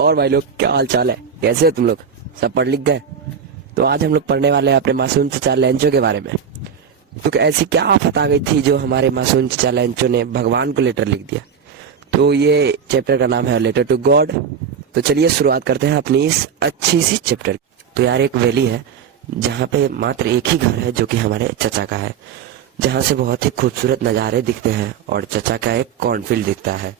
और भाई लोग, क्या हाल चाल है? कैसे हो तुम लोग? सब पढ़ लिख गए? तो आज हम लोग पढ़ने वाले हैं अपने मासूम चचा लेंचो के बारे में। तो ऐसी क्या आफत आ गई थी जो हमारे मासूम चचा लेंचो ने भगवान को लेटर लिख दिया? तो ये चैप्टर का नाम है लेटर टू गॉड। तो चलिए शुरुआत करते हैं अपनी इस अच्छी सी चैप्टर। तो यार, एक वैली है जहाँ पे मात्र एक ही घर है जो कि हमारे चचा का है, जहाँ से बहुत ही खूबसूरत नज़ारे दिखते हैं और चचा का एक कॉर्नफील्ड दिखता है,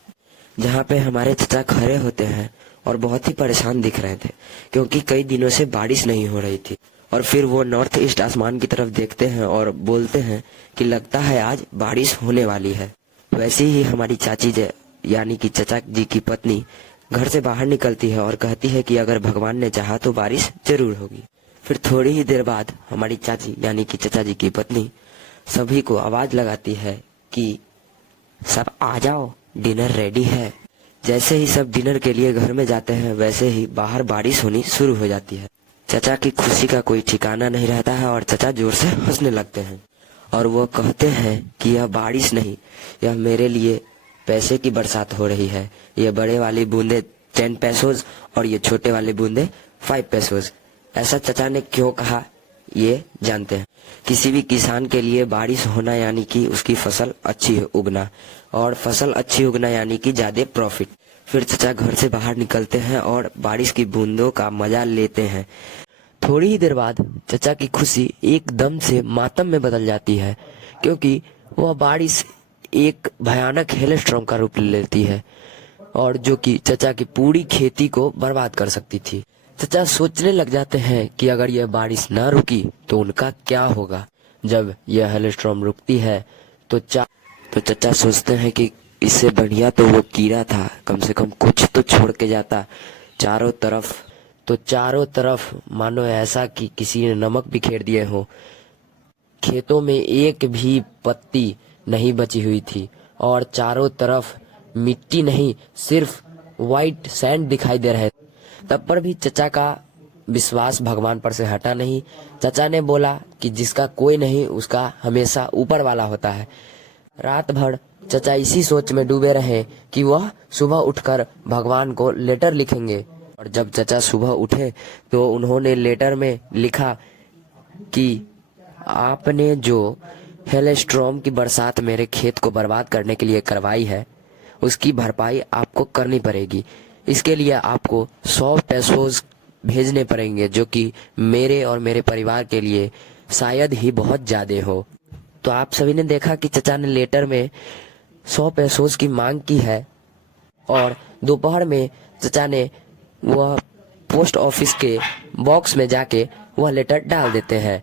जहाँ पे हमारे चचा खड़े होते हैं और बहुत ही परेशान दिख रहे थे क्योंकि कई दिनों से बारिश नहीं हो रही थी। और फिर वो नॉर्थ ईस्ट आसमान की तरफ देखते हैं और बोलते हैं कि लगता है आज बारिश होने वाली है। वैसे ही हमारी चाची यानी कि चचा जी की पत्नी घर से बाहर निकलती है और कहती है कि अगर भगवान ने चाहा तो बारिश जरूर होगी। फिर थोड़ी ही देर बाद हमारी चाची यानी कि चचा जी की पत्नी सभी को आवाज लगाती है कि सब आ जाओ, डिनर रेडी है। जैसे ही सब डिनर के लिए घर में जाते हैं वैसे ही बाहर बारिश होनी शुरू हो जाती है। चचा की खुशी का कोई ठिकाना नहीं रहता है और चचा जोर से हंसने लगते हैं और वो कहते हैं कि यह बारिश नहीं, यह मेरे लिए पैसे की बरसात हो रही है। ये बड़े वाली बूंदे 10 पैसोज और ये छोटे वाले बूंदे 5 पैसोज। ऐसा चचा ने क्यों कहा ये जानते हैं। किसी भी किसान के लिए बारिश होना यानी कि उसकी फसल अच्छी उगना, और फसल अच्छी उगना यानी कि ज्यादा प्रॉफिट। फिर चचा घर से बाहर निकलते हैं और बारिश की बूंदों का मजा लेते हैं। थोड़ी ही देर बाद चचा की खुशी एकदम से मातम में बदल जाती है क्योंकि वह बारिश एक भयानक हेलस्टॉर्म का रूप ले लेती है और जो कि चचा की पूरी खेती को बर्बाद कर सकती थी। चचा सोचने लग जाते हैं कि अगर यह बारिश ना रुकी तो उनका क्या होगा। जब यह हेलस्टॉर्म रुकती है तो चचा सोचते हैं कि इससे बढ़िया तो वो कीड़ा था, कम से कम कुछ तो छोड़ के जाता। चारों तरफ मानो ऐसा कि किसी ने नमक बिखेर दिए हो। खेतों में एक भी पत्ती नहीं बची हुई थी और चारों तरफ मिट्टी नहीं, सिर्फ वाइट सैंड दिखाई दे रहे। तब पर भी चचा का विश्वास भगवान पर से हटा नहीं। चचा ने बोला कि जिसका कोई नहीं उसका हमेशा ऊपर वाला होता है। रात भर चचा इसी सोच में डूबे रहे कि वह सुबह उठकर भगवान को लेटर लिखेंगे। और जब चचा सुबह उठे तो उन्होंने लेटर में लिखा कि आपने जो हेलस्टॉर्म की बरसात मेरे खेत को बर्बाद करने के लिए करवाई है उसकी भरपाई आपको करनी पड़ेगी। इसके लिए आपको 100 पैसोज भेजने पड़ेंगे जो कि मेरे और मेरे परिवार के लिए शायद ही बहुत ज्यादा हो। तो आप सभी ने देखा कि चचा ने लेटर में 100 पैसोज की मांग की है और दोपहर में चचा ने वह पोस्ट ऑफिस के बॉक्स में जाके वह लेटर डाल देते हैं।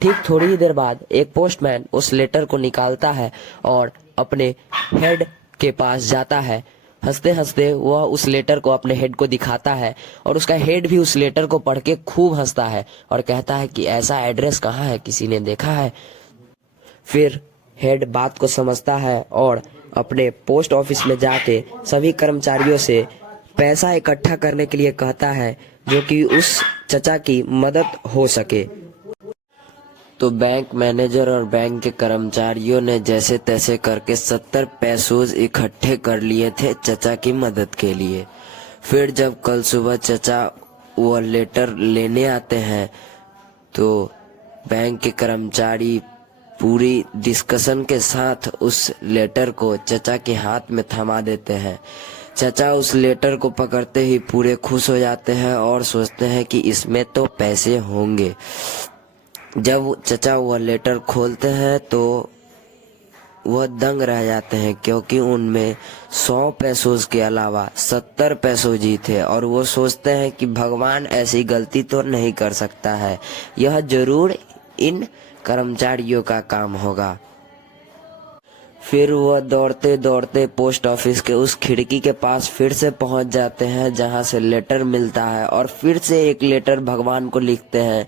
ठीक थोड़ी ही देर बाद एक पोस्टमैन उस लेटर को निकालता है और अपने हेड के पास जाता है। हंसते हंसते वह उस लेटर को अपने हेड को दिखाता है और उसका हेड भी उस लेटर को पढ़ के खूब हंसता है और कहता है कि ऐसा एड्रेस कहाँ है, किसी ने देखा है? फिर हेड बात को समझता है और अपने पोस्ट ऑफिस में जाके सभी कर्मचारियों से पैसा इकट्ठा करने के लिए कहता है जो कि उस चचा की मदद हो सके। तो बैंक मैनेजर और बैंक के कर्मचारियों ने जैसे तैसे करके 70 पैसोज इकट्ठे कर लिए थे चचा की मदद के लिए। फिर जब कल सुबह चचा वो लेटर लेने आते हैं तो बैंक के कर्मचारी पूरी डिस्कशन के साथ उस लेटर को चचा के हाथ में थमा देते हैं। चचा उस लेटर को पकड़ते ही पूरे खुश हो जाते हैं और सोचते हैं कि इसमें तो पैसे होंगे। जब चचा वह लेटर खोलते हैं तो वह दंग रह जाते हैं क्योंकि उनमें 100 पैसोज के अलावा 70 पैसोज ही थे और वो सोचते हैं कि भगवान ऐसी गलती तो नहीं कर सकता है, यह जरूर इन कर्मचारियों का काम होगा। फिर वह दौड़ते दौड़ते पोस्ट ऑफिस के उस खिड़की के पास फिर से पहुंच जाते हैं जहां से लेटर मिलता है और फिर से एक लेटर भगवान को लिखते हैं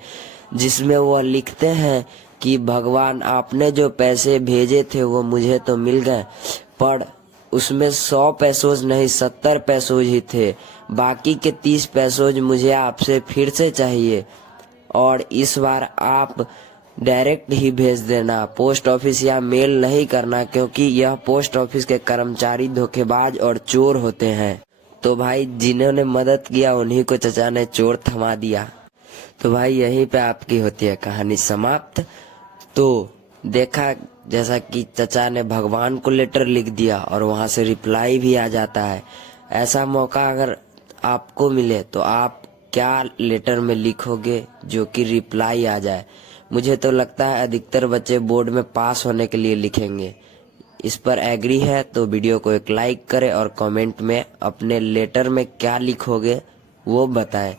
जिसमें वह लिखते हैं कि भगवान आपने जो पैसे भेजे थे वो मुझे तो मिल गए, पर उसमें 100 पैसोज नहीं 70 पैसोज ही थे। बाकी के 30 पैसोज मुझे आपसे फिर से चाहिए और इस बार आप डायरेक्ट ही भेज देना, पोस्ट ऑफिस या मेल नहीं करना क्योंकि यह पोस्ट ऑफिस के कर्मचारी धोखेबाज और चोर होते हैं। तो भाई जिन्होंने मदद किया उन्हीं को चचा ने चोर थमा दिया। तो भाई यहीं पे आपकी होती है कहानी समाप्त। तो देखा जैसा कि चचा ने भगवान को लेटर लिख दिया और वहां से रिप्लाई भी आ जाता है। ऐसा मौका अगर आपको मिले तो आप क्या लेटर में लिखोगे जो कि रिप्लाई आ जाए? मुझे तो लगता है अधिकतर बच्चे बोर्ड में पास होने के लिए लिखेंगे। इस पर एग्री है तो वीडियो को एक लाइक करें और कमेंट में अपने लेटर में क्या लिखोगे वो बताएं।